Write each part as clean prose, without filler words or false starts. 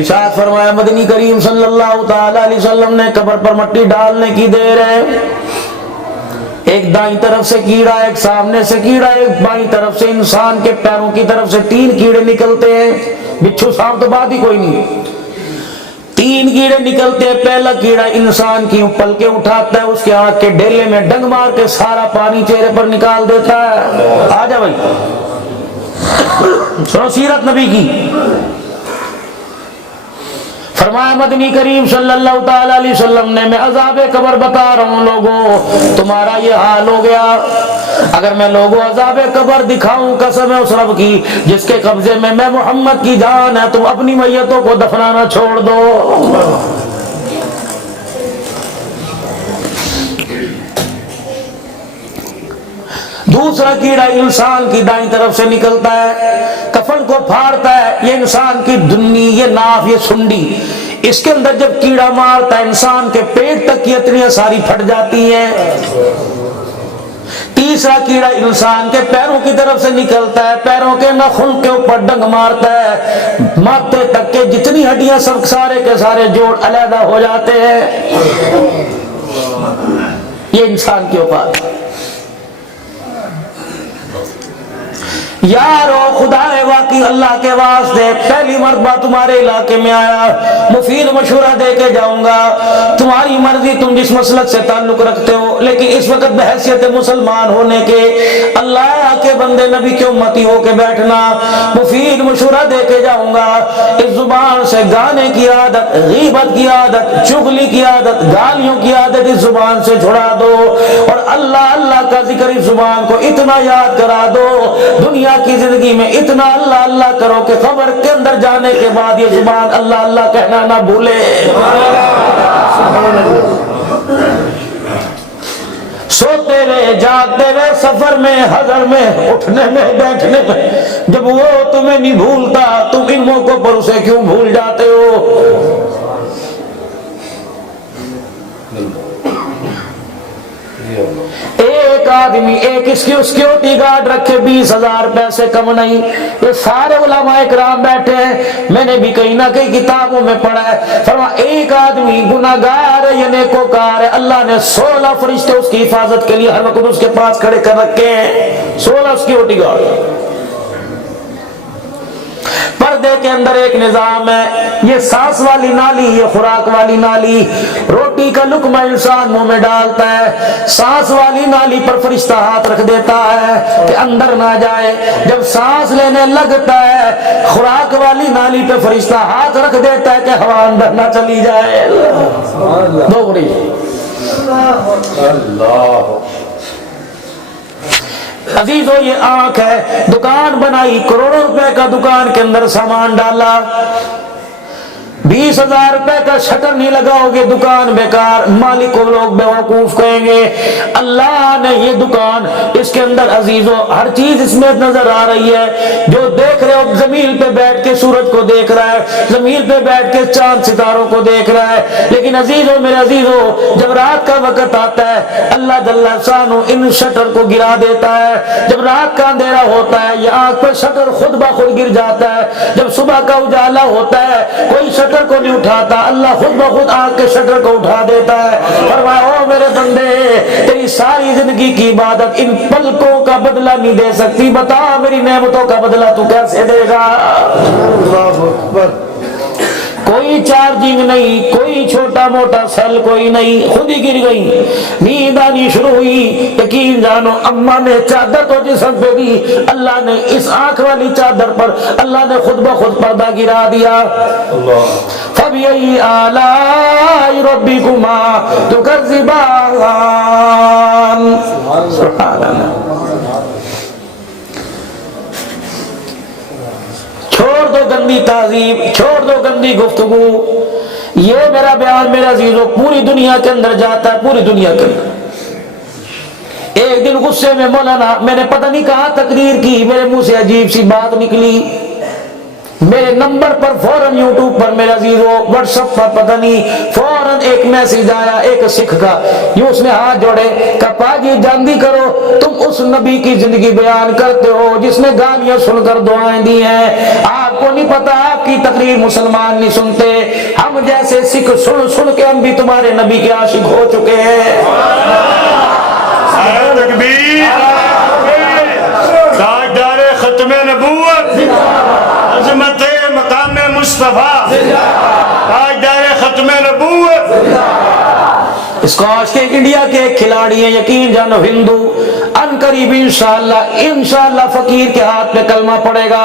ارشاد فرمایا مدنی کریم صلی اللہ تعالی علیہ وسلم نے قبر پر مٹی ڈالنے کی دیر ہے، ایک دائیں طرف سے کیڑا، ایک سامنے سے کیڑا، ایک بائیں طرف سے، انسان کے پیروں کی طرف سے 3 کیڑے نکلتے ہیں، بچھو سانپ تو بات ہی کوئی نہیں، 3 کیڑے نکلتے ہیں۔ پہلا کیڑا انسان کی پلکیں اٹھاتا ہے، اس کے آنکھ کے ڈھیلے میں ڈنگ مار کے سارا پانی چہرے پر نکال دیتا ہے۔ آ جا بھائی سنو سیرت نبی کی۔ فرمایا مدنی کریم صلی اللہ تعالی علیہ وسلم نے میں عذاب قبر بتا رہا ہوں لوگوں، تمہارا یہ حال ہو گیا۔ اگر میں لوگوں عذاب قبر دکھاؤں، قسم ہے اس رب کی جس کے قبضے میں محمد کی جان ہے، تم اپنی میتوں کو دفنانا چھوڑ دو۔ دوسرا کیڑا انسان کی دائیں طرف سے نکلتا ہے، کفن کو پھاڑتا ہے، یہ انسان کی دنی، یہ ناف، یہ سنڈی، اس کے اندر جب کیڑا مارتا ہے انسان کے پیٹ تک کی اتنی ساری پھٹ جاتی ہیں۔ تیسرا کیڑا انسان کے پیروں کی طرف سے نکلتا ہے، پیروں کے ناخن کے اوپر ڈنگ مارتا ہے، ماتھے تک کے جتنی ہڈیاں سب سارے کے سارے جوڑ علیحدہ ہو جاتے ہیں۔ یہ انسان کی اوقات۔ یارو خدا واقعی اللہ کے واسطے پہلی مرتبہ تمہارے علاقے میں آیا، مفید مشورہ دے کے جاؤں گا، تمہاری مرضی، تم جس مسلک سے تعلق رکھتے ہو، لیکن اس وقت بحیثیت مسلمان ہونے کے اللہ کے بندے نبی کی امتی ہو کے بیٹھنا، مفید مشورہ دے کے جاؤں گا۔ اس زبان سے گانے کی عادت، غیبت کی عادت، چغلی کی عادت، گالیوں کی عادت اس زبان سے چھڑا دو، اور اللہ اللہ کا ذکر اس زبان کو اتنا یاد کرا دو، دنیا کی زندگی میں اتنا اللہ اللہ کرو کہ قبر کے اندر جانے کے بعد یہ زبان اللہ اللہ کہنا نہ بھولے۔ سوتے رہے، جاگتے رہے، سفر میں، حضر میں، اٹھنے میں، بیٹھنے میں، جب وہ تمہیں نہیں بھولتا تم ان موقعوں پر اسے کیوں بھول جاتے ہو؟ ایک آدمی ایک سیکیورٹی گارڈ رکھے 20,000 پیسے کم نہیں، یہ سارے علماء اکرام بیٹھے ہیں، میں نے بھی کہیں نہ کہیں کتابوں میں پڑھا ہے، فرمایا ایک آدمی گناہگار ہے یا نیکوکار ہے، اللہ نے 16 فرشتے اس کی حفاظت کے لیے ہر وقت اس کے پاس کھڑے کر رکھے ہیں، 16 سیکیورٹی گارڈ۔ پردے کے اندر ایک نظام ہے، یہ سانس والی نالی، یہ خوراک والی نالی، روٹی کا لقمہ انسان منہ میں ڈالتا ہے، سانس والی نالی پر فرشتہ ہاتھ رکھ دیتا ہے کہ اندر نہ جائے، جب سانس لینے لگتا ہے خوراک والی نالی پہ فرشتہ ہاتھ رکھ دیتا ہے کہ ہوا اندر نہ چلی جائے۔ دوغری اللہ عزیزو، یہ آنکھ ہے، دکان بنائی، کروڑوں روپے کا دکان کے اندر سامان ڈالا، 20,000 روپے کا شٹر نہیں لگاؤ گے دکان بیکار، مالک کو لوگ بیوقوف کہیں گے۔ اللہ نے یہ دکان، اس کے اندر عزیزو ہر چیز اس میں نظر آ رہی ہے، جو دیکھ رہے ہو زمین پہ بیٹھ کے سورج کو دیکھ رہا ہے، زمین پہ بیٹھ کے چاند ستاروں کو دیکھ رہا ہے، لیکن عزیزو میرے عزیزو جب رات کا وقت آتا ہے اللہ جل شانہ ان شٹر کو گرا دیتا ہے، جب رات کا اندھیرا ہوتا ہے یہ آنکھ پہ شٹر خود بخود گر جاتا ہے، جب صبح کا اجالا ہوتا ہے کوئی شٹر کو نہیں اٹھاتا، اللہ خود بخود آنکھ کے شٹر کو اٹھا دیتا ہے۔ فرمایا او میرے بندے تیری ساری زندگی کی عبادت ان پلکوں کا بدلہ نہیں دے سکتی، بتا میری نعمتوں کا بدلہ تو کیسے دے گا؟ اللہ اکبر۔ کوئی چارجنگ نہیں، کوئی چھوٹا موٹا سیل کوئی نہیں، خود ہی گر گئی، نیند آنی شروع ہوئی، یقین جانو اماں نے چادر تو جسم پہ دی، اللہ نے اس آنکھ والی چادر پر اللہ نے خود بخود پردہ گرا دیا۔ فَبِأَيِّ آلَاءِ رَبِّكُمَا تُكَذِّبَانِ۔ سبحان اللہ۔ چھوڑ دو گندی تعظیم، چھوڑ دو گندی گفتگو، یہ میرا بیان میرا عزیزو پوری دنیا کے اندر جاتا ہے، پوری دنیا کے اندر۔ ایک دن غصے میں مولانا میں نے پتہ نہیں کہاں تقریر کی، میرے منہ سے عجیب سی بات نکلی، میرے نمبر پر فوراً یوٹیوب پر میرا عزیزو واٹس ایپ پر پتہ نہیں فوراً ایک میسج آیا ایک سکھ کا، یہ اس نے ہاتھ جوڑے کہ پپا جی جاندی کرو تم اس نبی کی زندگی بیان کرتے ہو جس نے گالیاں سن کر دعائیں دی ہیں، آپ کو نہیں پتا آپ کی تقریر مسلمان نہیں سنتے، ہم جیسے سکھ سن سن کے ہم بھی تمہارے نبی کے عاشق ہو چکے ہیں۔ تکبیر، تاجدار ختم نبوت، عظمت مقام مصطفیٰ، تاجدار ختم نبوت۔ اس کاش کے انڈیا کے کھلاڑی ہیں، یقین جانو ہندو، ان قریب انشاءاللہ فقیر کے ہاتھ میں کلمہ پڑے گا،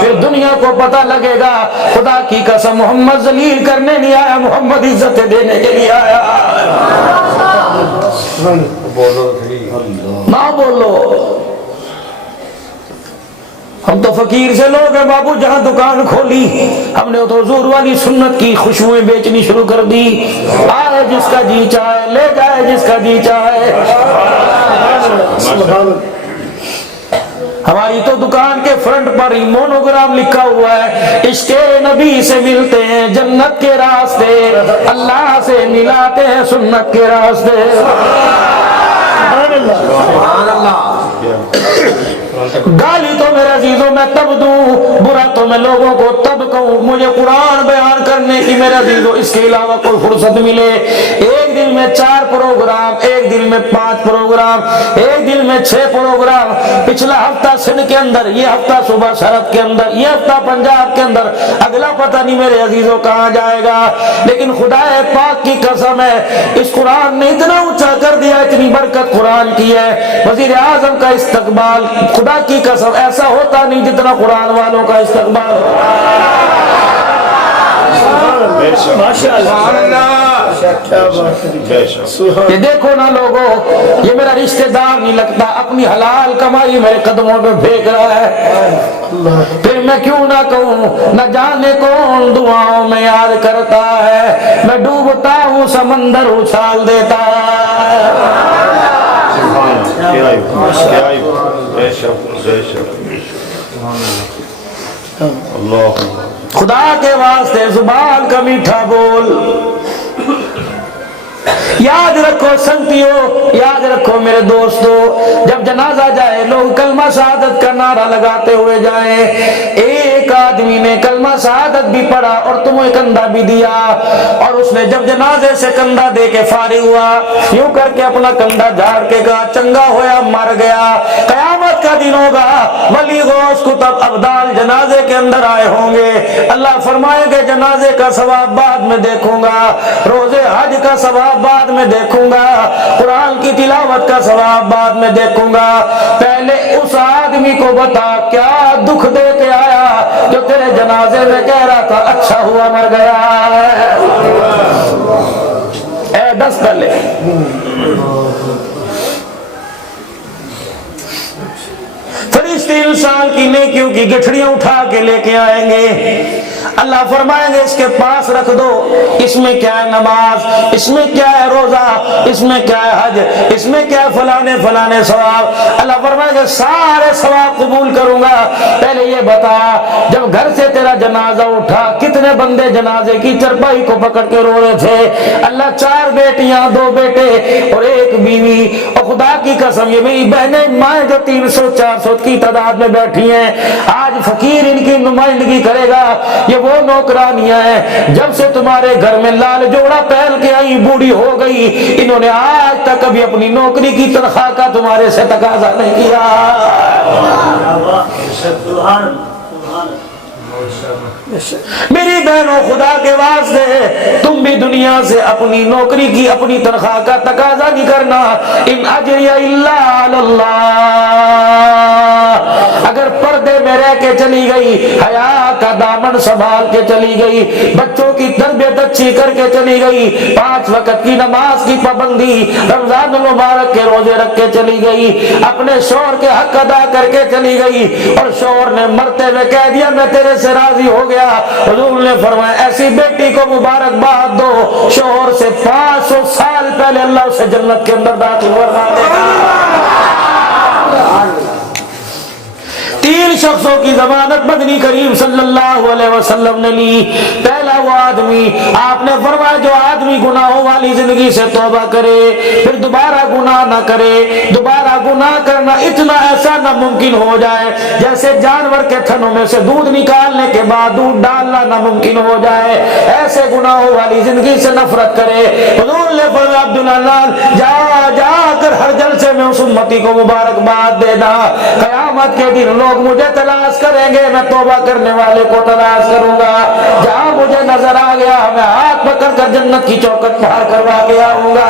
پھر دنیا کو پتہ لگے گا خدا کی قسم محمد ذلیل کرنے نہیں آیا، محمد عزت دینے کے لیے آیا۔ نہ بولو، ہم تو فقیر سے لوگ ہیں بابو، جہاں دکان کھولی ہم نے تو حضور والی سنت کی خوشبوئیں بیچنی شروع کر دی، آئے جس کا جی چاہے لے جائے جس کا جی چاہے۔ ہماری تو دکان کے فرنٹ پر ہی مونوگرام لکھا ہوا ہے، عشق نبی سے ملتے ہیں جنت کے راستے، اللہ سے ملاتے ہیں سنت کے راستے۔ سبحان اللہ۔ گالی تو میرے عزیزوں میں تب دوں، برا تو میں لوگوں کو تب کہوں، مجھے قرآن بیان کرنے کی میرے عزیزوں اس کے علاوہ کوئی فرصت ملے، ایک دن میں 4 پروگرام، ایک دن میں 5 پروگرام، ایک دن میں 6 پروگرام، پچھلا ہفتہ سندھ کے اندر، یہ ہفتہ صوبہ سرحد کے اندر، یہ ہفتہ پنجاب کے اندر، اگلا پتہ نہیں میرے عزیزوں کہاں جائے گا، لیکن خدا پاک کی قسم ہے اس قرآن نے اتنا اونچا کر دیا، اتنی برکت قرآن کی ہے، وزیر اعظم کا استقبال خدا کی قسم ایسا ہوتا نہیں جتنا قرآن والوں کا استقبال ہوتا ہے۔ یہ دیکھو نا لوگوں، یہ میرا رشتہ دار نہیں لگتا، اپنی حلال کمائی میرے قدموں پہ پھینک رہا ہے، پھر میں کیوں نہ کہوں، نہ جانے کون دعاؤں میں یاد کرتا ہے، میں ڈوبتا ہوں سمندر اچھال دیتا ہے۔ خدا کے واسطے زبان کا میٹھا بول، یاد رکھو سنگتیو، یاد رکھو میرے دوستو، جب جنازہ جائے لوگ کلمہ شہادت کا نعرہ لگاتے ہوئے جائیں، ایک آدمی نے کلمہ شہادت بھی پڑھا اور تمہیں کندھا بھی دیا، اور اس نے جب جنازے سے کندھا دے کے فارغ ہوا، یوں کر کے اپنا کندھا جھاڑ کے کہا چنگا ہویا مر گیا، قیامت کا دن ہوگا، ولی غوث کتب ابدال جنازے کے اندر آئے ہوں گے، اللہ فرمائے گے جنازے کا ثواب بعد میں دیکھوں گا، روزے حج کا ثواب بعد میں دیکھوں گا، قرآن کی تلاوت کا ثواب بعد میں دیکھوں گا، پہلے اس آدمی کو بتا کیا دکھ دے کے آیا جو تیرے جنازے میں کہہ رہا تھا اچھا ہوا مر گیا ہے، اے دس پہلے فرشتے انسان کی نیکیوں کی گٹھڑیاں اٹھا کے لے کے آئیں گے، اللہ فرمائیں گے اس کے پاس رکھ دو، اس میں کیا ہے نماز، اس میں کیا ہے روزہ، اس میں کیا ہے حج، اس میں کیا ہے فلانے فلانے ثواب، اللہ فرمائیں گے سارے ثواب قبول کروں گا، پہلے یہ بتا جب گھر سے تیرا جنازہ اٹھا کتنے بندے جنازے کی چرپائی کو پکڑ کے رو رہے تھے، اللہ 4 بیٹیاں 2 بیٹے اور 1 بیوی، اور خدا کی قسم یہ میری بہنیں مائیں جو 300-400 کی تعداد میں بیٹھی ہیں، آج فقیر ان کی نمائندگی کرے گا، یہ وہ نوکرانیاں ہیں جب سے تمہارے گھر میں لال جوڑا پہن کے آئی بوڑھی ہو گئی، انہوں نے آج تک کبھی اپنی نوکری کی تنخواہ کا تمہارے سے تقاضا نہیں کیا۔ میری بہنوں خدا کے واسطے تم بھی دنیا سے اپنی نوکری کی اپنی تنخواہ کا تقاضا نہیں کرنا، ان اجری الا علی اللہ، اگر پردے میں رہ کے چلی گئی، حیا کا دامن سنبھال کے چلی گئی، بچوں کی تربیت اچھی کر کے چلی گئی، 5 وقت کی نماز کی پابندی، رمضان المبارک کے روزے رکھ کے چلی گئی، اپنے شوہر کے حق ادا کر کے چلی گئی، اور شوہر نے مرتے ہوئے کہہ دیا میں تیرے سے راضی ہو گیا، حضور نے فرمایا ایسی بیٹی کو مبارکباد دو، شوہر سے 500 سال پہلے اللہ اسے جنت کے اندر داخل فرما دے گا۔ 3 شخصوں کی ضمانت مدنی کریم صلی اللہ علیہ وسلم نے لی، پہلا وہ آدمی، آپ نے فرمایا جو آدمی گناہوں والی زندگی سے توبہ کرے پھر دوبارہ گناہ نہ کرے، دوبارہ گناہ کرنا اتنا ایسا ناممکن ہو جائے جیسے جانور کے تھنوں میں سے دودھ نکالنے کے بعد دودھ ڈالنا ناممکن ہو جائے، ایسے گناہوں والی زندگی سے نفرت کرے۔ حضور نے فرمایا عبداللہ جا کر ہر جلسے میں اس امتی کو مبارکباد دینا، قیامت کے دن لوگ مجھے تلاش کریں گے، میں توبہ کرنے والے کو تلاش کروں گا، جہاں مجھے نظر آ گیا میں ہاتھ پکڑ کر جنت کی چوکھٹ پار کروا کے آؤں گا۔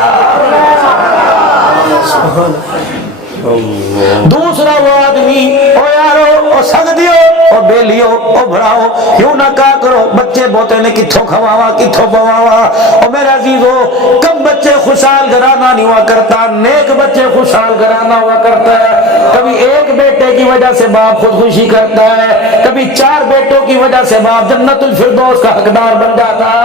دوسرا وہ آدمی او یارو او سگدیو او بیلیو او بھراؤ یوں نہ کہا کرو بچے بوتے نے کتھوں کھواوا کتھوں بواوا، او میرے عزیزو کم بچے خوشحال گھرانہ نہیں ہوا کرتا، نیک بچے خوشحال گھرانہ ہوا کرتا ہے۔ کبھی ایک بیٹے کی وجہ سے باپ خودکشی کرتا ہے، کبھی 4 بیٹوں کی وجہ سے باپ جنت الفردوس کا حقدار بن جاتا ہے۔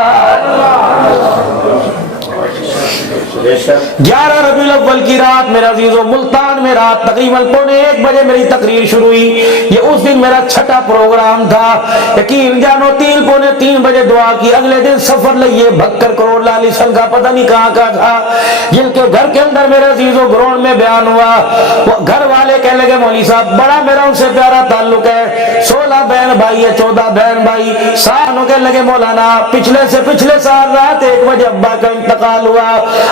11 ربیع الاول کی رات میرے عزیزو ملتان میں رات تقریباً 1:15 بجے میری تقریر شروع ہوئی، یہ اس دن میرا 6ٹھا پروگرام تھا۔ یقین جانو 3:45 بجے دعا کی، اگلے دن سفر لئیے بھکر کروڑ لالی سن کا پتہ نہیں کہاں کا تھا، جن کے گھر کے اندر میرے عزیزو گراؤنڈ میں بیان ہوا، وہ گھر والے کہنے لگے مولوی صاحب بڑا میرا ان سے پیارا تعلق ہے، 16 بہن بھائی ہے 14 بہن بھائی، سانوں کہنے لگے مولانا پچھلے سال رات 1 بجے ابا کا انتقال ہوا،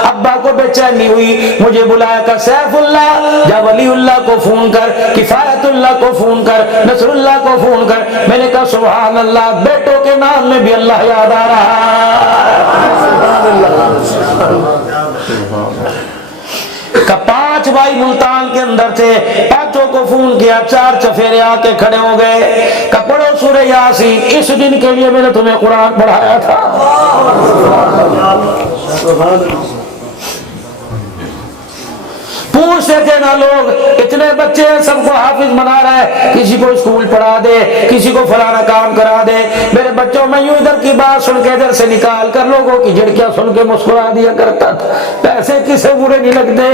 ابا کو بے چینی ہوئی، مجھے بلایا کہ سیف اللہ یا ولی اللہ کو فون کر، کفایت اللہ کو فون کر، نصر اللہ کو فون کر۔ میں نے کہا سبحان اللہ، بیٹوں کے نام میں بھی اللہ یاد آ رہا کہ 5 بھائی ملتان کے اندر تھے، 5 کو فون کیا، 4 چفیرے آ کے کھڑے ہو گئے کہ پڑھو سورہ یاسین، اس دن کے لیے میں نے تمہیں قرآن پڑھایا تھا۔ پوچھتے تھے نا لوگ اتنے بچے ہیں سب کو حافظ بنا رہا ہے، کسی کو اسکول پڑھا دے، کسی کو فلانا کام کرا دے۔ میرے بچوں میں یوں ادھر کی بات سن کے ادھر سے نکال کر لوگوں کی جھڑکیاں سن کے مسکرا دیا کرتا تھا، پیسے کسے برے نہیں لگتے۔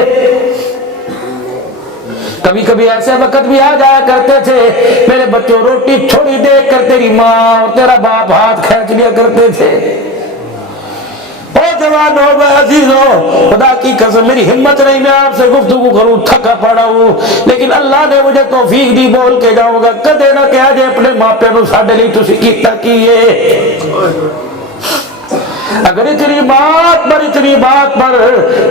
کبھی کبھی ایسے وقت بھی آ جایا کرتے تھے میرے بچوں روٹی تھوڑی دیکھ کر تیری ماں اور تیرا باپ ہاتھ کھینچ لیا کرتے تھے۔ جوان ہو گئے عزیزو، خدا کی قسم میری ہمت نہیں میں آپ سے گفتگو کروں، تھکا پڑا ہوں، لیکن اللہ نے مجھے توفیق دی، بول کے جاؤں گا کدے نہ کہا جے اپنے ماں پیو نوں ساڈے لئی تسی کیتا کی ہے۔ اگر اتنی بات پر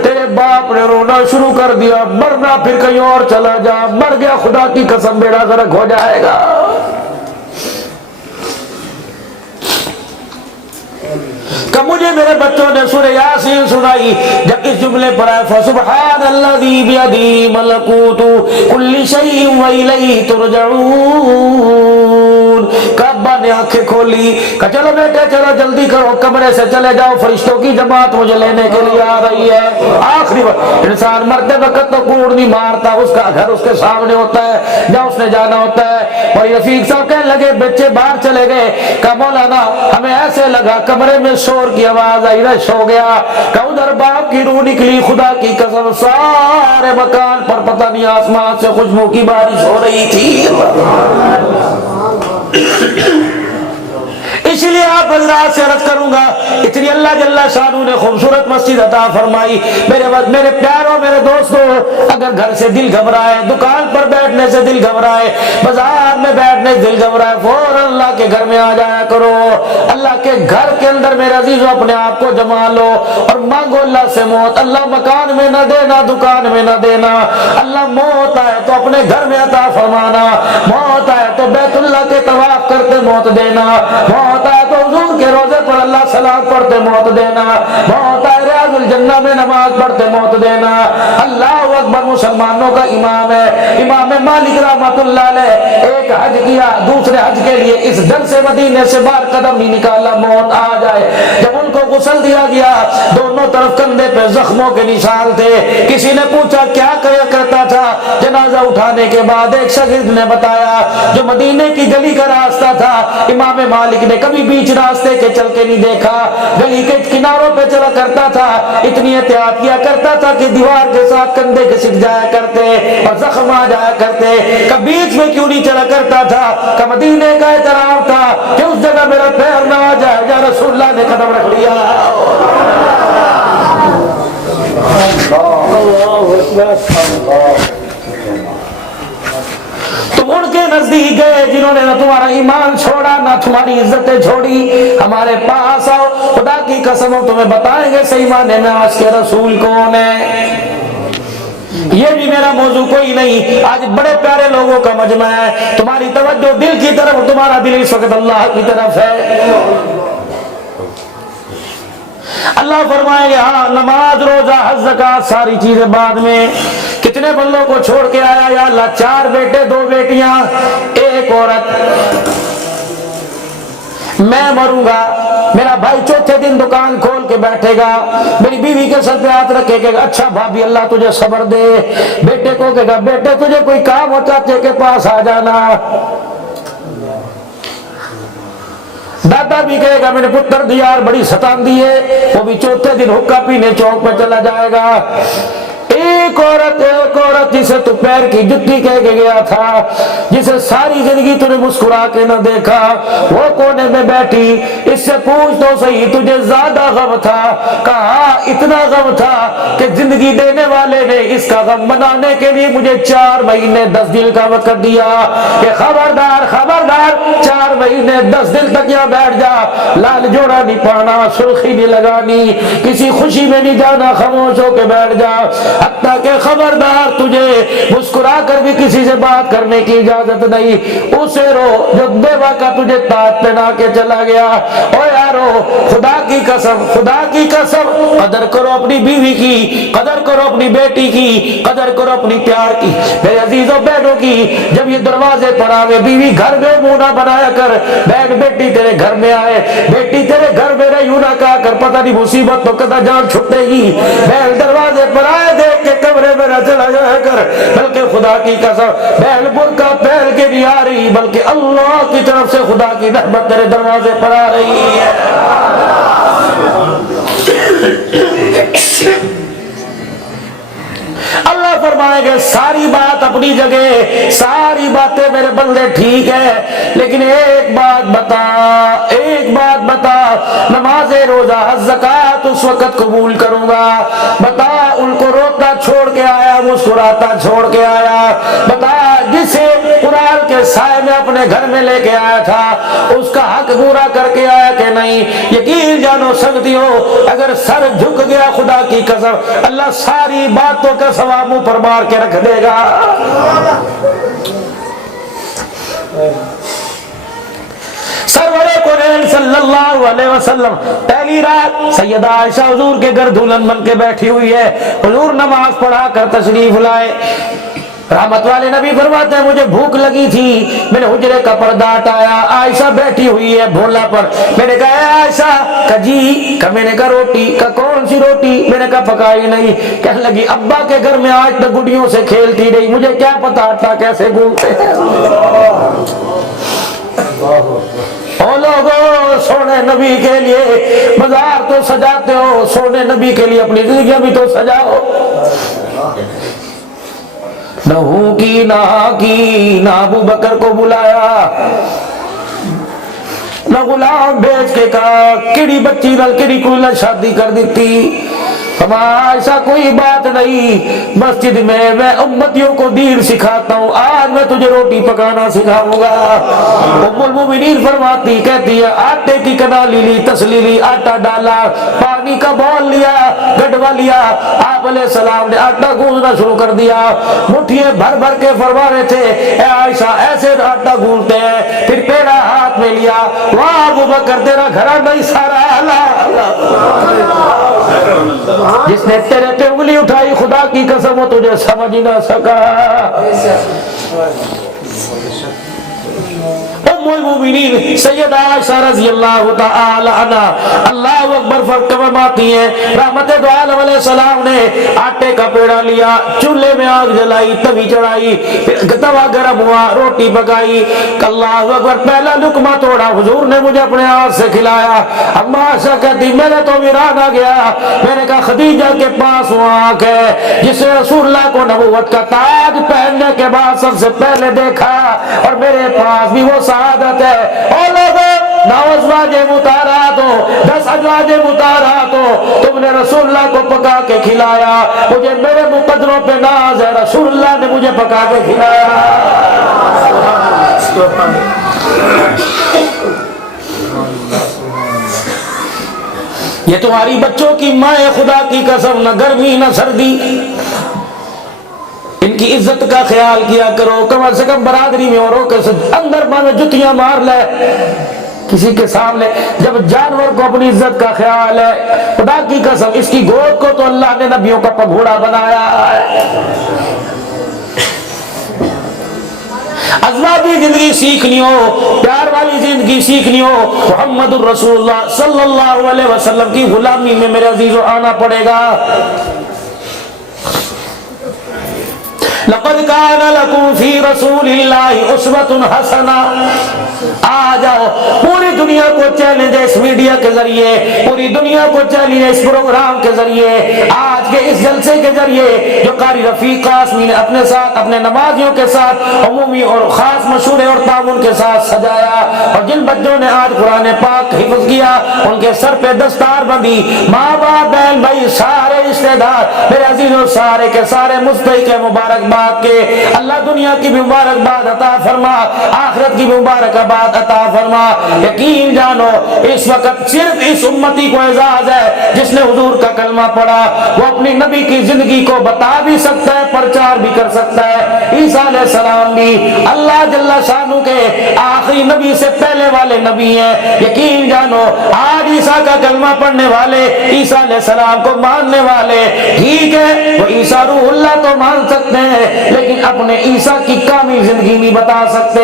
تیرے باپ نے رونا شروع کر دیا، مرنا پھر کہیں اور چلا جا، مر گیا خدا کی قسم بیڑا غرق ہو جائے گا۔ کہ مجھے میرے بچوں نے سورہ یاسین سنائی، جب اس جملے پر آئے فسبحان الذی بیدہ ملکوت کل شیء والیہ ترجعون، کعبہ نے آنکھیں کھولی کہ چلو بیٹے چلو جلدی کرو، کمرے سے چلے جاؤ، فرشتوں کی جماعت مجھے لینے کے لیے آ رہی ہے۔ آخری وقت انسان مرتے وقت تو کوڑ نہیں مارتا، اس کا گھر اس کے سامنے ہوتا ہے جہاں اس نے جانا ہوتا ہے۔ اور رفیق صاحب کہنے لگے بچے باہر چلے گئے کہ مولانا ہمیں ایسے لگا کمرے میں شور کی آواز آئی، رش ہو گیا کہ ادھر باپ کی روح نکلی، خدا کی قسم سارے مکان پر پتہ نہیں آسمان سے خوشبو کی بارش ہو رہی تھی۔ اس لیے آپ حضرات سے عرض کروں گا، اتنی اللہ جل شانہ نے خوبصورت مسجد عطا فرمائی۔ میرے پیاروں میرے دوستوں، اگر گھر سے دل گھبرائے، دکان پر بیٹھنے سے دل گھبرائے، بازار میں بیٹھنے سے دل گھبرائے، فوراً اللہ کے گھر میں آ جایا کرو۔ اللہ کے گھر کے اندر میرے عزیزو اپنے آپ کو جما لو اور مانگو اللہ سے موت۔ اللہ مکان میں نہ دینا، دکان میں نہ دینا، اللہ موت آئے تو اپنے گھر میں عطا فرمانا، موت آئے تو بیت اللہ کے طواف کرتے موت دینا، موت آئے تو حضور کے روزے پر اللہ سلام پڑھتے موت دینا، موت آئے ریاض الجنہ میں نماز پڑھتے موت دینا۔ اللہ اکبر مسلمانوں کا امام ہے، امام مالک رحمۃ اللہ علیہ، ایک حج کیا، دوسرے حج کے لیے اس جل سے مدینے سے باہر قدم نہیں نکالا، موت آ جائے جب ان کو غسل دیا گیا, دونوں طرف کندھے پہ زخموں کے نشان تھے. کسی نے پوچھا کیا کرتا تھا؟ جنازہ اٹھانے کے بعد ایک شاگرد نے بتایا جو مدینے کی گلی کا راستہ تھا, امام مالک نے کبھی بیچ راستے کے چل کے نہیں دیکھا, گلی کے کناروں پہ چلا کرتا تھا, اتنی احتیاط کیا کرتا تھا کہ دیوار کے ساتھ کندھے گھسٹ جایا کرتے اور زخم آ جایا کرتے. کبھی بیچ میں کیوں نہیں چلا کرتا تھا؟ کہ مدینے کا احترام تھا کہ اس جگہ میرا پیر نہ آ جائے جہاں رسول اللہ نے قدم رکھ لیا. تم ان کے نزدیک گئے جنہوں نے نہ تمہارا ایمان چھوڑا نہ تمہاری عزتیں چھوڑی. ہمارے پاس آؤ, خدا کی قسم ہم تمہیں بتائیں گے صحیح معنی میں آج کے رسول کون ہے. یہ بھی میرا موضوع کوئی نہیں, آج بڑے پیارے لوگوں کا مجمع ہے. تمہاری توجہ دل کی طرف, تمہارا دل اس وقت اللہ کی طرف ہے. اللہ فرمائے گا ہاں نماز روزہ حج زکات ساری چیزیں بعد میں. کتنے بندوں کو چھوڑ کے آیا یا اللہ؟ 4 بیٹے 2 بیٹیاں 1 عورت. میں مروں گا, میرا بھائی چوتھے دن دکان کھول کے بیٹھے گا, میری بیوی کے سر پہ ہاتھ رکھے کہ اچھا بھابھی اللہ تجھے صبر دے. بیٹے کو کہے گا بیٹے تجھے کوئی کام ہو چاچے کے پاس آ جانا. دادا بھی کہے گا میرے پتر دی یار بڑی ستان دی ہے, وہ بھی چوتھے دن حقہ پینے چوک پہ چلا جائے گا. ایک عورت جسے تو پیر کی جتی کہہ کے گیا تھا, جسے ساری زندگی تو نے مسکرا کے نہ دیکھا, وہ کونے میں بیٹھی. اس سے پوچھ تو صحیح تجھے زیادہ غم تھا؟ کہا اتنا غم تھا کہ زندگی دینے والے نے اس کا غم منانے کے لیے مجھے 4 مہینے 10 دن کا وقت دیا کہ خبردار 4 مہینے 10 دن تک یہاں بیٹھ جا, لال جوڑا نہیں پانا, سرخی نہیں لگانی, کسی خوشی میں نہیں جانا, خاموش ہو کے بیٹھ جا. حتیٰ کہ خبردار تجھے مسکرا کر بھی کسی سے بات کرنے کی اجازت نہیں. اسے رو جو بیوہ کا تجھے تاج پہنا کے چلا گیا. او یارو خدا کی قسم قدر کرو اپنی بیوی کی, قدر کرو اپنی بیٹی کی, قدر کرو اپنی پیار کی, میرے عزیزوں بہنوں کی. جب یہ دروازے پر آوے بیوی گھر میں منہ نہ بنایا کر, بیٹی تیرے گھر میں آئے, بیٹی تیرے گھر میں رہے یوں نہ کہا کر پتہ نہیں مصیبت تو کدا جان چھٹے گی. بہن دروازے پر آئے دیکھ کے کمرے میں نہ چلا جایا کر, بلکہ خدا کی قسم بہن برقع پہن کے نہیں آ رہی بلکہ اللہ کی طرف سے خدا کی رحمت تیرے دروازے پر آ رہی ہے. اللہ فرمائے گا ساری بات اپنی جگہ, ساری باتیں میرے بندے ٹھیک ہے, لیکن ایک بات بتا, نماز روزہ حج زکات اس وقت قبول کروں گا. بتا ان کو روتا چھوڑ کے آیا, مسکراتا چھوڑ کے آیا. بتا جسے قرآن کے سائے میں اپنے گھر میں لے کے آیا تھا اس کا حق پورا کر کے آیا کہ نہیں؟ یقین جانو سکتی ہو اگر سر جھک گیا خدا کی قسم اللہ ساری باتوں کا ثواب منہ پر مار کے رکھ دے گا. سرور قرآن صلی اللہ علیہ وسلم پہلی رات سیدہ عائشہ حضور کے گھر دلہن بن کے بیٹھی ہوئی ہے. حضور نماز پڑھا کر تشریف لائے. رحمت والے نبی فرماتے ہیں مجھے بھوک لگی تھی, میں نے حجرے کا پردہ ہٹایا, عائشہ بیٹھی ہوئی ہے بھولا پر. میں نے کہا عائشہ, کہ جی, کہ میں نے کہا روٹی, کہ کون سی روٹی؟ میں نے کہا پکائی نہیں. کہنے لگی ابا کے گھر میں آج تک گڈیوں سے کھیلتی رہی, مجھے کیا پتا آٹا کیسے گونتے ہیں. او لوگو سونے نبی کے لیے بازار تو سجاتے ہو, سونے نبی کے لیے اپنی زندگیاں بھی تو سجاؤ. نہ ہوں کی نہ کی, نہ ابو بکر کو بلایا, نہ غلام بیچ کے کہا کیڑی بچی نال کیڑی کوئی نہ شادی کر دیتی. ہمارا ایسا کوئی بات نہیں, مسجد میں امتیوں کو دین سکھاتا ہوں, آج میں تجھے روٹی پکانا سکھاؤں گا. ام المومنین فرماتی کہتی ہے آٹے کی کنالی لی, تسلی لی, آٹا ڈالا, پانی کا بول لیا, گڈوا لیا. آپ علیہ السلام نے آٹا گوندنا شروع کر دیا. مٹھیے بھر بھر کے فرما رہے تھے اے عائشہ ایسے آٹا گوندتے ہیں. پھر پیڑا ہاتھ میں لیا, واہ ابو بکر تیرا گھرانہ ہی سارا. جس نے تیرے پہ انگلی اٹھائی خدا کی قسم وہ تجھے سمجھ نہ سکا. ام المؤمنین سیدہ عائشہ رضی اللہ تعالی عنہ اللہ اکبر فرماتی ہیں رحمت دو عالم علیہ السلام نے آٹے کا پیڑا لیا، چولہے میں آگ جلائی، تبھی چڑھائی، توا گرم ہوا، روٹی پکائی، اللہ اکبر پہلا لقمہ توڑا، حضور نے مجھے اپنے ہاتھ سے کھلایا۔ اما عائشہ کہتی میرے تو ویران آ گیا، میں نے کہا خدیجہ کے پاس وہ آنکھ ہے جسے رسول اللہ کو نبوت کا تاج پہننے کے بعد سب سے پہلے دیکھا، اور میرے پاس بھی وہ سعادت ہے۔ اور لوگوں 9 ازواج مطہرات ہو، 10 ازواج مطہرات ہو، تم نے رسول اللہ کو پکا کے کھلایا، مجھے میرے مقدروں پہ ناز ہے، رسول اللہ نے مجھے پکا کے کھلایا۔ یہ تمہاری بچوں کی ماں ہے، خدا کی قسم نہ گرمی نہ سردی، ان کی عزت کا خیال کیا کرو، کم از کم برادری میں اوروں کے اندر میں جتیاں مار لے کسی کے سامنے۔ جب جانور کو اپنی عزت کا خیال ہے، خدا کی قسم اس کی گود کو تو اللہ نے نبیوں کا پگھوڑا بنایا ہے۔ ازواجی زندگی سیکھنی ہو، پیار والی زندگی سیکھنی ہو، محمد الرسول اللہ صلی اللہ علیہ وسلم کی غلامی میں میرے عزیزو آنا پڑے گا۔ لقد كان لكم في رسول الله اسوة حسنة۔ آ جاؤ، پوری دنیا کو چیلنج ہے اس میڈیا کے ذریعے، پوری دنیا کو چیلنج ہے اس پروگرام کے ذریعے، آج کے اس جلسے کے ذریعے جو قاری رفیق قاسمی نے اپنے ساتھ اپنے نمازیوں کے ساتھ عمومی اور خاص مشورے اور تعاون کے ساتھ سجایا، اور جن بچوں نے آج قرآن پاک حفظ کیا ان کے سر پہ دستار بندی، ماں باپ بہن بھائی سارے رشتہ دار میرے عزیزوں سارے کے سارے مستحق مبارکباد کے، اللہ دنیا کی بھی مبارکباد عطا فرما، آخرت کی بھی مبارکباد عطا فرما۔ یقین جانو اس وقت صرف اس امتی کو اعزاز ہے جس نے حضور کا کلمہ پڑھا، وہ اپنی نبی کی زندگی کو بتا بھی سکتا ہے، پرچار بھی کر سکتا ہے۔ عیسیٰ علیہ السلام بھی اللہ جل شانہ کے آخری نبی سے پہلے والے نبی ہیں۔ یقین جانو آج عیسیٰ کا کلمہ پڑھنے والے، عیسیٰ علیہ السلام کو ماننے والے، ٹھیک ہے وہ عیسیٰ روح اللہ تو مان سکتے ہیں لیکن اپنے عیسیٰ کی کامل زندگی نہیں بتا سکتے۔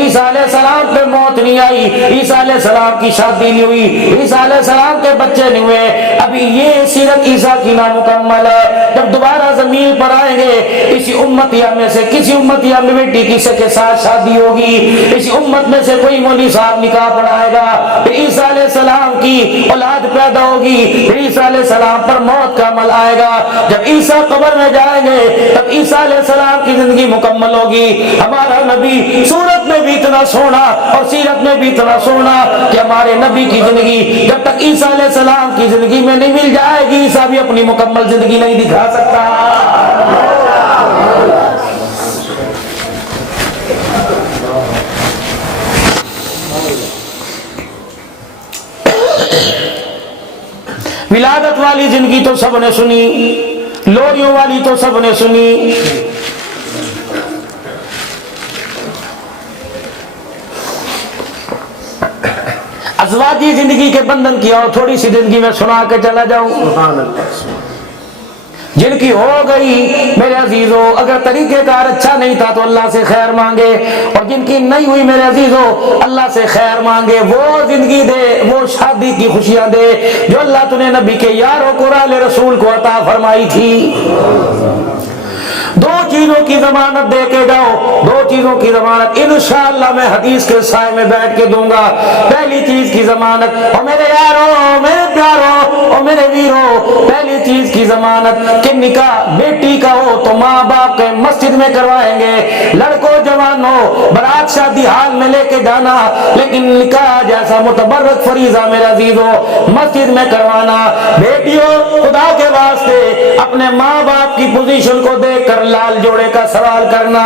عیسیٰ علیہ السلام پہ موت نہیں آئی، عیسیٰ علیہ السلام کی شادی نہیں ہوئی، عیسیٰ علیہ السلام کے بچے نہیں ہوئے، ابھی یہ سیرت عیسیٰ کی نامکمل ہے۔ جب دوبارہ زمین پر آئیں گے اسی امتیہ میں سے کسی امتیہ میں بیٹی کسی کے ساتھ شادی ہوگی، اسی امت میں سے کوئی مولوی صاحب نکاح پڑھائے گا، پھر عیسیٰ علیہ السلام کی اولاد پیدا ہوگی، پھر عیسیٰ علیہ السلام پر موت کا عمل آئے گا۔ جب عیسیٰ قبر میں جائیں گے تب عیسیٰ علیہ السلام کی زندگی مکمل ہوگی۔ ہمارا نبی صورت میں بھی اتنا سونا اور سیرت میں بھی اتنا سونا کہ ہمارے نبی کی زندگی جب تک عیسیٰ علیہ السلام کی زندگی میں نہیں مل جائے گی، عیسیٰ بھی اپنی مکمل زندگی نہیں دکھا سکتا۔ ولادت والی زندگی تو سب نے سنی، لوریوں والی تو سب نے سنی، ازواجی زندگی کے بندھن کی اور تھوڑی سی زندگی میں سنا کے چلا جاؤں۔ جن کی ہو گئی میرے عزیزوں اگر طریقہ کار اچھا نہیں تھا تو اللہ سے خیر مانگے، اور جن کی نہیں ہوئی میرے عزیزوں اللہ سے خیر مانگے، وہ زندگی دے، وہ شادی کی خوشیاں دے جو اللہ تُنے نبی کے یاروں کو رال رسول کو عطا فرمائی تھی۔ دو چیزوں کی ضمانت دے کے جاؤ، دو چیزوں کی ضمانت انشاءاللہ میں حدیث کے سائے میں بیٹھ کے دوں گا۔ پہلی چیز کی ضمانت، او میرے یاروں، میرے پیاروں، او میرے ویروں، پہلی چیز کی ضمانت کہ نکاح بیٹی کا ہو تو ماں باپ کے مسجد میں کروائیں گے، لڑکوں جوانوں برات شادی حال میں لے کے جانا، لیکن نکاح جیسا متبرک فریضہ میرے عزیزوں مسجد میں کروانا۔ بیٹیوں خدا کے واسطے اپنے ماں باپ کی پوزیشن کو دیکھ کر لال جوڑے کا سوال کرنا۔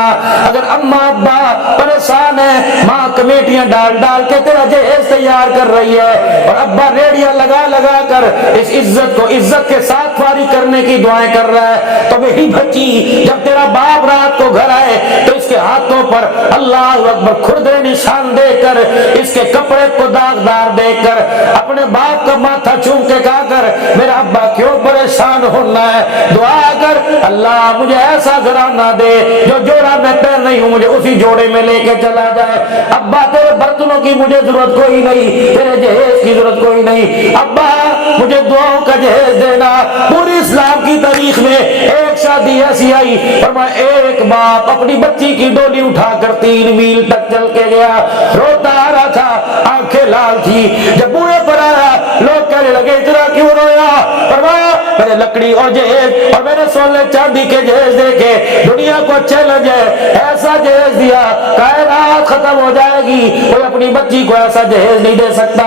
اگر اماں ابا پریشان ہے، ماں کمیٹیاں ڈال ڈال کے تیرا جہیز تیار کر رہی ہے اور ابا ریڑیاں لگا لگا کر اس عزت کو عزت کے ساتھ فارغ کرنے کی دعائیں کر رہا ہے، تو میری بچی جب تیرا باپ رات کو گھر آئے تو اس کے ہاتھوں پر اللہ اکبر کھردے نشان دے کر، اس کے کپڑے کو داغدار دیکھ کر، اپنے باپ کا ماتھا چوم کے کہا کر میرا ابا کیوں پریشان احسان ہونا ہے. دعا کر اللہ مجھے ایسا گھرانہ دے جو جوڑا میں پیر نہیں ہوں مجھے اسی جوڑے میں لے کے چلا جائے. ابا تیرے برتنوں کی مجھے ضرورت کوئی نہیں, تیرے جہیز کی ضرورت کوئی نہیں. ابا مجھے دعاؤں کا جہیز دینا. پوری اسلام کی تاریخ میں ایک شادی ایسی آئی, فرمایا ایک باپ اپنی بچی کی ڈولی اٹھا کر 3 میل تک چل کے گیا, روتا آ رہا تھا, آنکھیں لال تھی. جب بوڑھے پر آیا لوگ کہنے لگے اتنا کیوں رویا؟ فرمایا میرے لکڑی اور جہیز اور میرے سونے چاندی کے جہیز دے کے دنیا کو چیلنج ہے, ایسا جہیز دیا کائنات ختم ہو جائے گی, کوئی اپنی بچی کو ایسا جہیز نہیں دے سکتا.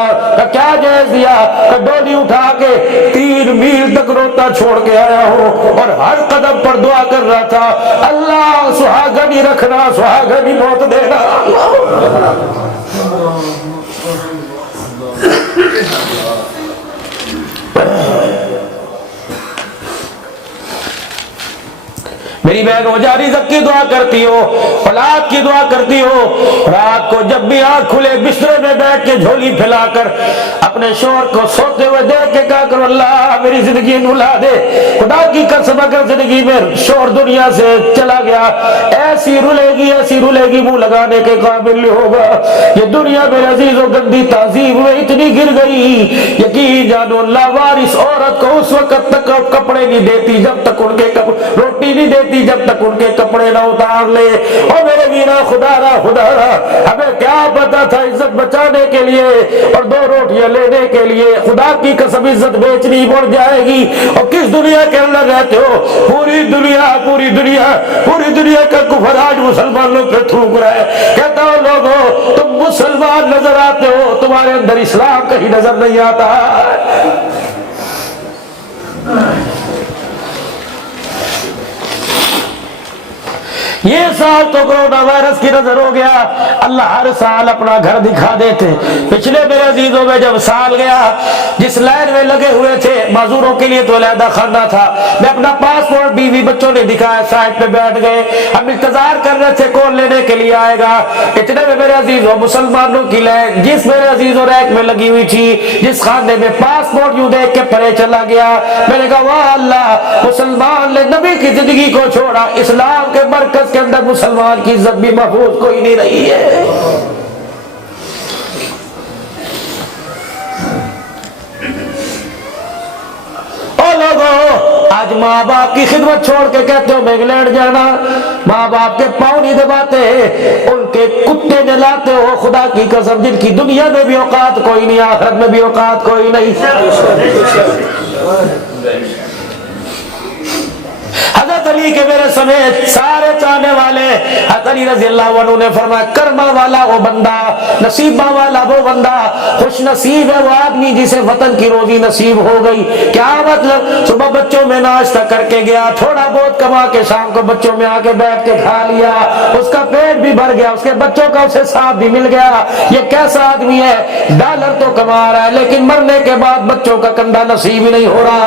کیا جہیز دیا؟ ڈولی اٹھا کے 3 میل تک روتا چھوڑ کے آیا ہوں اور ہر قدم پر دعا کر رہا تھا اللہ سہاگنی رکھنا, سہاگنی موت دینا. میری بہنوں جاری رزق کی دعا کرتی ہو, اولاد کی دعا کرتی ہو, رات کو جب بھی آنکھ کھلے بسترے میں بیٹھ کے جھولی پھیلا کر اپنے شوہر کو سوتے ہوئے دیکھ کے کہا کرو اللہ میری زندگی نولا دے. خدا کی قسم اگر زندگی میں شوہر دنیا سے چلا گیا ایسی رولے گی منہ لگانے کے قابل نہیں ہوگا. یہ دنیا میں عزیز و گندی تہذیب میں اتنی گر گئی, یقین جانو لاوارث عورت کو اس وقت تک کپڑے نہیں دیتی جب تک ان کے روٹی نہیں دیتی جب تک ان کے کپڑے نہ اتار لے. اور میرے ویرا خدا را ہمیں کیا پتا تھا عزت بچانے کے لیے اور 2 روٹیاں لینے کے لیے خدا کی قسم عزت بیچنی پڑ جائے گی. اور کس دنیا کے اندر رہتے ہو؟ پوری دنیا کا کفر آج مسلمانوں پہ تھوک رہا ہے. کہتا ہوں لوگوں تم مسلمان نظر آتے ہو, تمہارے اندر اسلام کہیں نظر نہیں آتا. یہ سال تو کورونا وائرس کی نظر ہو گیا. اللہ ہر سال اپنا گھر دکھا دیتے. پچھلے میرے عزیزوں میں جب سال گیا جس لائن میں لگے ہوئے تھے معذوروں کے لیے تو علیحدہ خانہ تھا, میں اپنا پاسپورٹ بیوی بچوں نے دکھایا, سائڈ پہ بیٹھ گئے, ہم انتظار کر رہے تھے کون لینے کے لیے آئے گا. اتنے میں میرے عزیزوں مسلمانوں کی لائن جس میرے عزیزوں ریک میں لگی ہوئی تھی, جس خانے میں پاسپورٹ یوں دیکھ کے پرے چلا گیا. میں نے کہا واہ اللہ, مسلمان نے نبی کی زندگی کو چھوڑا, اسلام کے مرکز کے اندر مسلمان کی عزت بھی محفوظ کوئی نہیں رہی ہے. لوگوں آج ماں باپ کی خدمت چھوڑ کے کہتے ہو میں انگلینڈ جانا, ماں باپ کے پاؤں نہیں دباتے, ان کے کتے نہلاتے ہو. خدا کی قسم جن کی دنیا میں بھی اوقات کوئی نہیں آخرت میں بھی اوقات کوئی نہیں. حضرت علی کے میرے سمیت سارے چاہنے والے حضرت علی رضی اللہ عنہ نے فرمایا کرما والا وہ بندہ, نصیبہ والا وہ بندہ, خوش نصیب ہے وہ آدمی جسے وطن کی روزی نصیب ہو گئی. کیا مطلب؟ صبح بچوں میں ناشتہ کر کے گیا, تھوڑا بہت کما کے شام کو بچوں میں آ کے بیٹھ کے کھا لیا, اس کا پیٹ بھی بھر گیا, اس کے بچوں کا اسے ساتھ بھی مل گیا. یہ کیسا آدمی ہے؟ ڈالر تو کما رہا ہے لیکن مرنے کے بعد بچوں کا کندھا نصیب ہی نہیں ہو رہا.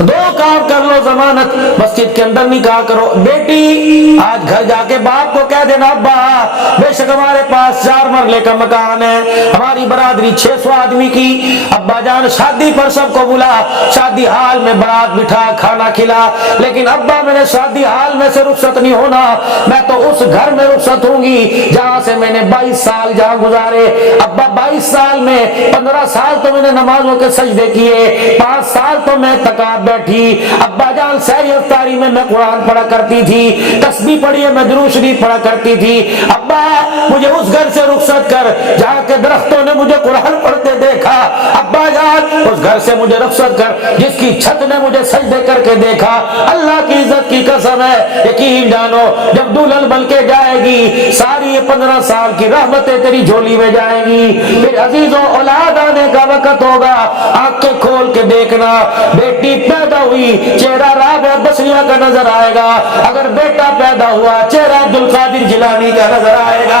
دو کام کر لو ضمانت, مسجد کے اندر نکاح کرو. بیٹی آج گھر جا کے باپ کو کہہ دینا ابا بے شک ہمارے پاس 4 مرلے کا مکان ہے, ہماری برادری 600 آدمی کی, ابا جان شادی پر سب کو بلا, شادی حال میں برات بٹھا کھانا کھلا, لیکن ابا میں نے شادی حال میں سے رخصت نہیں ہونا, میں تو اس گھر میں رخصت ہوں گی جہاں سے میں نے 22 سال جہاں گزارے. ابا 22 سال میں 15 سال تو میں نے نمازوں کے سجدے کیے, 5 سال تو میں تکاب بیٹھی. ابا جان سحری افطاری میں قرآن پڑھا کرتی تھی, تسبیح پڑھیے میں درود شریف پڑھا کرتی تھی. ابا مجھے اس گھر سے رخصت کر جہاں کے درختوں نے مجھے قرآن پڑھتے دیکھا. ابا جان اس گھر سے مجھے رخصت کر جس کی چھت نے مجھے سجدے کر کے دیکھا. اللہ کی عزت کی قسم ہے یقین جانو جب دلہن بن کے جائے گی ساری یہ 15 سال کی رحمتیں تیری جھولی میں جائیں گی. پھر عزیزوں اولاد آنے کا وقت ہوگا, آنکھیں کھول کے دیکھنا, بیٹی پیدا ہوئی چہرہ رابعہ بصریہ کا نظر آئے گا, اگر بیٹا پیدا ہوا چہرہ عبدالقادر جیلانی کا نظر آئے گا.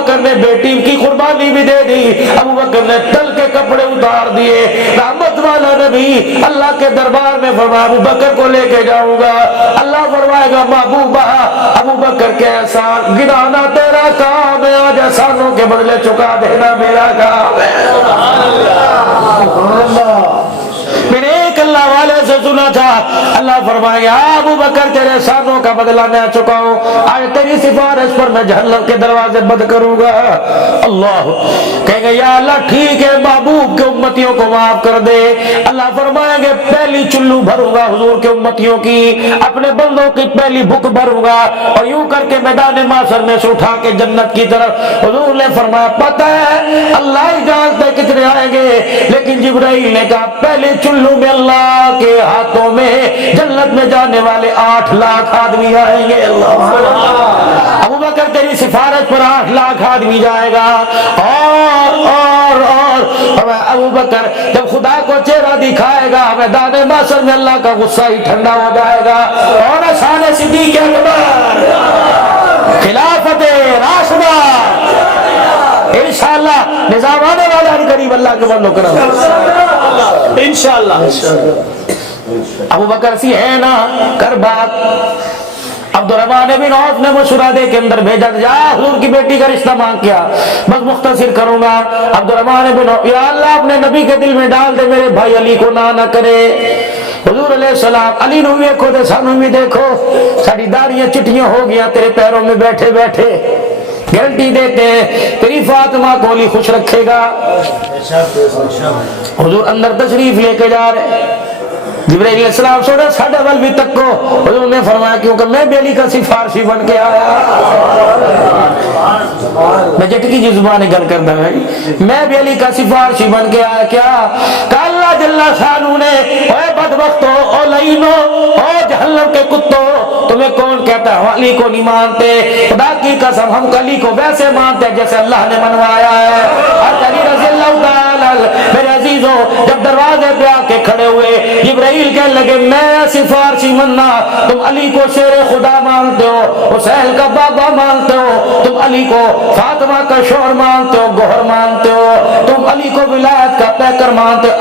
بکر نے بیٹی کی قربانی بھی دے دی, ابو بکر نے تل کے کپڑے اتار دیے. رحمت والا نبی اللہ کے دربار میں فرمایا ابو بکر کو لے کے جاؤں گا. اللہ فرمائے گا محبوبہ ابو بکر کے احسان گرانا تیرا کام ہے, آج احسانوں کے بدلے چکا دینا میرا کام ہے. میں نے ایک اللہ والے سے سنا تھا, اللہ فرمائے گا ابو بکر تیرے احسانوں کا بدلہ میں چکاؤں, آج تیری سفارش پر میں جہنم کے دروازے بند کروں گا. اللہ کہیں گے یا اللہ ٹھیک ہے محبوب کے امتیوں کو معاف کر دے. اللہ فرمائیں گے پہلی چلو بھروں گا حضور کے امتیوں کی, اپنے بندوں کی پہلی بک بھروں گا, اور یوں کر کے میدان محشر میں سے اٹھا کے جنت کی طرف. حضور نے فرمایا پتہ ہے اللہ ہی جانتے کتنے آئیں گے, لیکن جبرائیل نے کہا پہلے چلو میں اللہ کے ہاتھوں میں جنت میں جانے والے 8 لاکھ آدمی آئیں گے. اللہ ابو بکر تیری سفارش پر 8 لاکھ آدمی جائے گا. اور ابو بکر جب خدا کو چہرہ دکھائے گا میدان محشر میں اللہ کا غصہ ہی ٹھنڈا ہو جائے گا, اور آسان صدیق اکبر خلافت راشدہ انشاءاللہ نظام آنے والا ہے قریب. اللہ کے بندوں کرم انشاءاللہ. ابو بکر سی ہے نا کر بات. عبد الرحمن بن عوف نے مشورہ دے کے اندر بھیجا, جا حضور کی بیٹی کا رشتہ مانگ کیا, بس مختصر کروں گا. عبد الرحمن بن عوف یا اللہ اپنے نبی کے دل میں ڈال دے میرے بھائی علی کو نہ کرے. حضور علیہ السلام علی نو دیکھو تے سانو بھی دیکھو, ساری داڑیاں چٹیاں ہو گیا تیرے پیروں میں بیٹھے بیٹھے, گارنٹی دیتے ہیں تیری فاطمہ کو علی خوش رکھے گا. حضور اندر تشریف لے کے جا رہے, جبرائیل علیہ السلام سوڑا ساڑھا ول بھی تک کو. حضور نے فرمایا کیونکہ میں بھی علی کا سفارشی بن کے آیا. میں جٹکی جی زبان گل کرتا ہوں, میں بھی علی کا سفارشی بن کے آیا. کیا کہ اللہ جل شانہ نے اے بدبختو او لعینو او جہنم کے کتو, تمہیں کون کہتا ہے علی کو نہیں مانتے؟ خدا کی قسم ہم علی کو ویسے مانتے ہیں جیسے اللہ نے منوایا ہے. اور علی رضی اللہ تعالی میرے عزیزوں جب دروازے پہ آ کے کھڑے ہوئے جبرائیل کہنے لگے میں سفارشی مننا, تم علی کو شیر خدا مانتے ہو, حسین کا بابا مانتے ہو, تم علی کو فاطمہ کا شوہر مانتے ہو, گوہر مانتے ہو, تم علی کو ولایت کا پیکر مانتے ہو.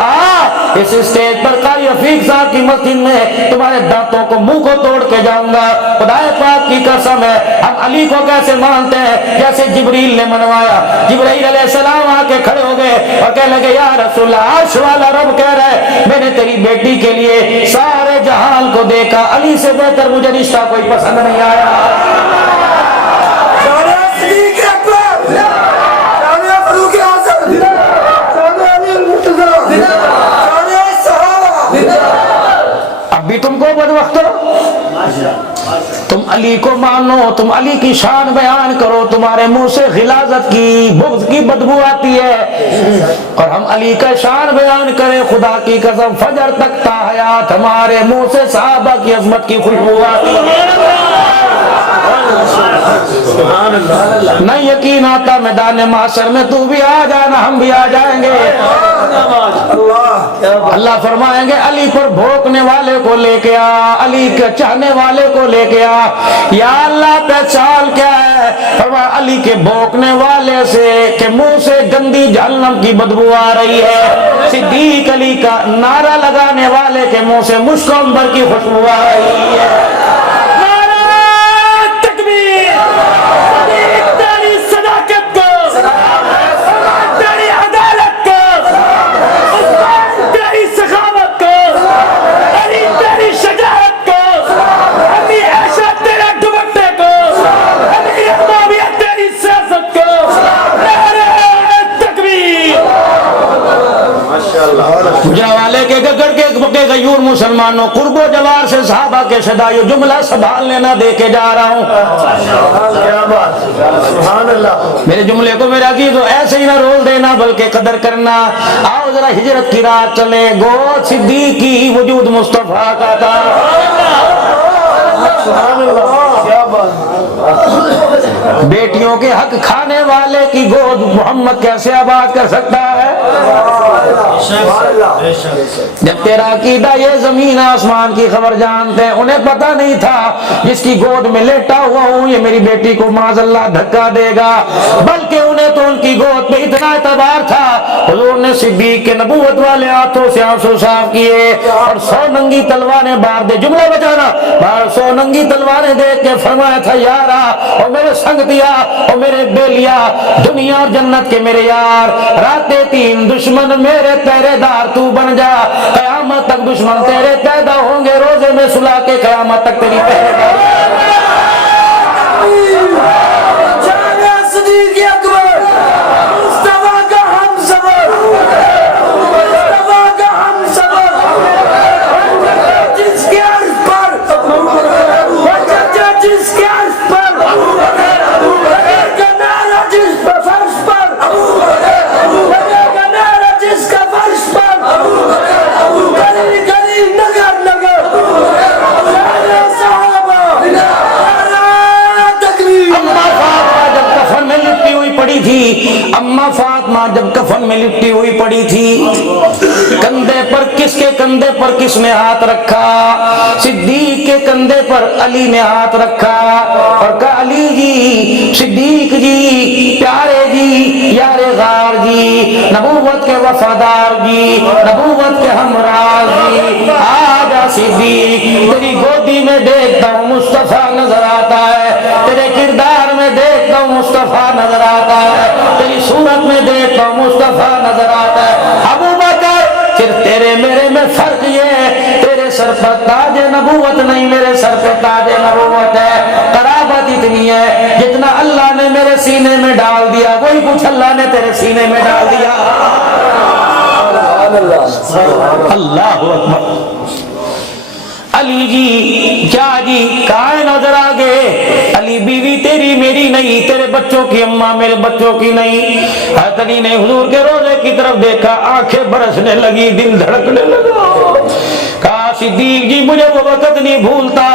اس اسٹیج پر قاری رفیق صاحب کی مسجد میں تمہارے دانتوں کو منہ کو توڑ کے جاؤں گا. خدا پاک کی قسم ہے ہم علی کو کیسے مانتے ہیں جیسے جبریل نے منوایا. جبرائیل علیہ السلام آ کے کھڑے ہو گئے اور کہنے لگے یا رسول اللہ عرش والا رب کہہ رہا ہے میں نے تیری بیٹی کے لیے سارے جہان کو دیکھا, علی سے بہتر مجھے رشتہ کوئی پسند نہیں آیا. اب بھی تم کو بدبخت ہو, تم علی کو مانو, تم علی کی شان بیان کرو, تمہارے منہ سے غلاظت کی بغض کی بدبو آتی ہے, اور ہم علی کا شان بیان کریں خدا کی قسم فجر تک تا حیات ہمارے منہ سے صحابہ کی عظمت کی خوشبو آتی ہے. نہیں یقین آتا میدان محشر میں تو بھی آ جانا ہم بھی آ جائیں گے. اللہ فرمائیں گے علی پر بھوکنے والے کو لے کے آ, علی کے چاہنے والے کو لے کے آ. یا اللہ پہچان کیا ہے؟ فرمایا علی کے بھوکنے والے سے کہ منہ سے گندی جہنم کی بدبو آ رہی ہے, صدیق علی کا نعرہ لگانے والے کے منہ سے مشک عنبر کی خوشبو آ رہی ہے. والے کے گگڑ کے بکے غیور مسلمانوں قرب و جوار سے صحابہ کے شدائیو جملہ سنبھال لینا دے کے جا رہا ہوں. میرے جملے کو میرے عزیزو ایسے ہی نہ رول دینا بلکہ قدر کرنا. آؤ ذرا ہجرت کی رات چلے, گو صدیق کی وجود مصطفیٰ کا تھا. بیٹیوں کے حق کھانے والے کی گود محمد کیسے آباد کر سکتا ہے؟ جب تیرا عقیدہ یہ زمین آسمان کی خبر جانتے ہیں، انہیں پتہ نہیں تھا جس کی گود میں لیٹا ہوا ہوں یہ میری بیٹی کو معاذ اللہ دھکا دے گا، بلکہ انہیں تو ان کی گود پہ اتنا اعتبار تھا حضور نے صدیق کے نبوت والے ہاتھوں سے آنسو صاف کیے اور 100 ننگی تلواریں بار دے، جملہ بچانا، 100 ننگی تلواریں دیکھ کے فرمایا تھا یارا اور میرے سنگ دیا اور میرے بیلیا، دنیا اور جنت کے میرے یار، راتیں 3 دشمن میرے پہرے دار تو بن جا، قیامت تک دشمن تیرے پیدا ہوں گے، روزے میں سلا کے قیامت تک تیری پہرے دار۔ اماں فاطمہ جب کفن میں لپٹی ہوئی پڑی تھی، کندھے پر کس کے کندھے پر کس نے ہاتھ رکھا؟ صدیق کے کندھے پر علی نے ہاتھ رکھا اور کہا علی جی، صدیق جی، پیارے جی، یار غار جی، نبوت کے وفادار جی، نبوت کے ہمراہ جی، آجا صدیق، تیری گودی میں دیکھتا ہوں مصطفیٰ نظر آتا ہے، تیرے کردار میں دیکھتا ہوں مصطفیٰ نظر آتا ہے، تیری صورت میں دیکھتا ہوں مصطفیٰ نظر آتا ہے۔ ابو بکر پھر تیرے میرے میں فرق یہ ہے، تیرے سر پر تاج نبوت نہیں، میرے سر پہ تاج نبوت ہے، قرابت اتنی ہے جتنا اللہ نے میرے سینے میں ڈال دیا وہی کچھ اللہ نے تیرے سینے میں ڈال دیا۔ اللہ اکبر۔ علی جی کیا جی کہاں نظر آگے؟ علی بیوی تیری میری نہیں، تیرے بچوں کی اماں میرے بچوں کی نہیں۔ حضرت علی نے حضور کے روزے کی طرف دیکھا، آنکھیں برسنے لگی، دل دھڑکنے لگا، کہا صدیق جی مجھے وہ وقت نہیں بھولتا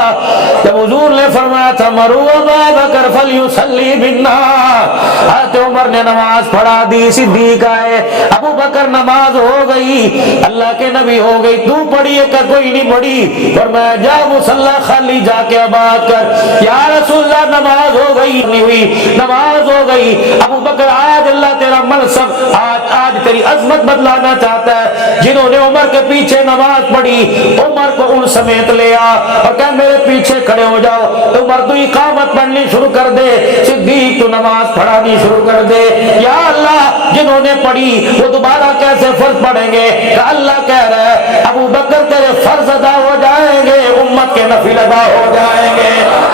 جب حضور نے فرمایا تھا مرو ابا بکر فلیصلی بالنار۔ حضرت عمر نے نماز پڑھا دی، صدیق آئے، ابو بکر نماز ہو گئی، اللہ کے نبی ہو گئی، تو پڑھی ہے کہ کوئی نہیں پڑھی؟ فرمایا جا مصلی خالی جا کے آباد کر۔ یا رسول اللہ نماز ہو گئی، نہیں ہوئی، نماز ہو گئی۔ ابو بکر آج اللہ تیرا منصب، آج تیری عظمت بدلانا چاہتا ہے، جنہوں نے عمر کے پیچھے نماز پڑھی عمر کو ان سمیت لے آ اور کہ میرے پیچھے کھڑے ہو جاؤ، عمر تو اقامت پڑھنی شروع کر دے، صدیق تو نماز پڑھانی شروع کر دے۔ یا اللہ جنہوں نے پڑھی وہ دوبارہ کیسے فرض پڑھیں گے؟ کہ اللہ کہہ رہا ہے ابو بکر تیرے فرض ادا ہو جائیں گے، امت کے نفل ادا ہو جائیں گے۔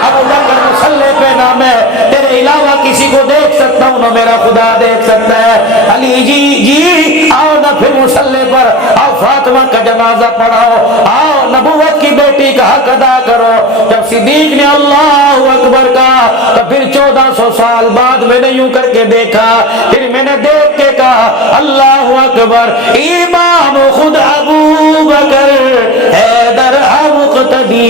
ابو بکر مصلی پہ نام ہے، تیرے علاوہ کسی کو دیکھ سکتا ہوں نہ میرا خدا دیکھ سکتا ہے۔ علی جی آؤ نہ پھر مصلی پر آؤ، فاطمہ کا جنازہ پڑھاؤ، آؤ نبوت کی بیٹی کا حق ادا کرو۔ جب صدیق نے اللہ اکبر کہا تو پھر 1400 سال بعد میں نے یوں کر کے دیکھا، پھر میں نے دیکھ کے کہا اللہ اکبر، امام خود ابو بکر حیدر مقتدی،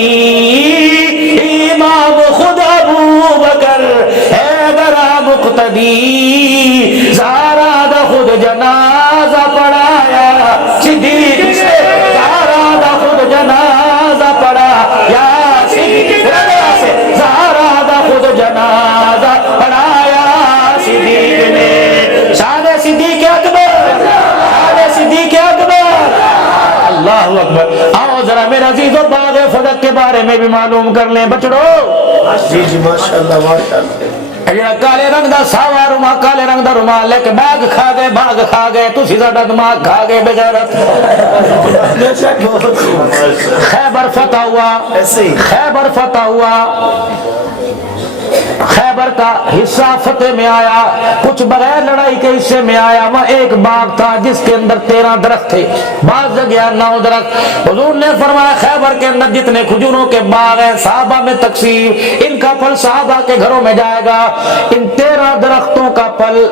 امام خود ابو بکر حیدر مقتدی، زہرا دا خود جنازہ پڑھایا، صدیق سے زہرا دا خود جنازہ پڑھا، یا صدیق سے زہرا دا خود جنازہ پڑھایا صدیق نے۔ شان صدیق اکبر، شان صدیق اکبر، اللہ اکبر۔ آؤ ذرا میرے عزیزو باغ فدق کے بارے میں بھی معلوم کر لیں بچڑو۔ جی جی ماشاءاللہ ماشاءاللہ۔ کالے رنگ دا ساوا رومال، کالے رنگ دا رومال لے کے باغ کھا گئے تسی ساڈا دماغ کھا گئے بغیرت۔ خیبر فتح ہوا، خیبر فتح ہوا، خیبر کا حصہ فتح میں آیا، کچھ بغیر لڑائی کے حصے میں آیا۔ وہاں ایک باغ تھا جس کے اندر 13 درخت تھے، بعض جگہ 9 درخت۔ حضور نے فرمایا خیبر کے اندر جتنے کھجوروں کے باغ ہیں صحابہ میں تقسیم، ان کا پھل صحابہ کے گھروں میں جائے گا۔ ان 13 درختوں کا پھل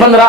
15